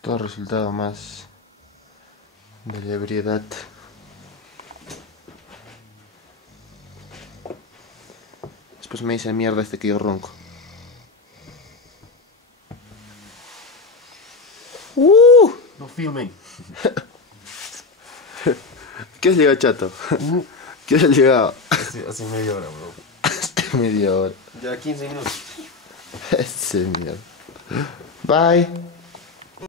Todo resultado más de la ebriedad. Después me dice mierda que yo ronco. No filmen. ¿Qué has llegado, chato? ¿Qué has llegado? Hace media hora, bro. Media hora. Ya 15 minutos. Ese mierda. Bye.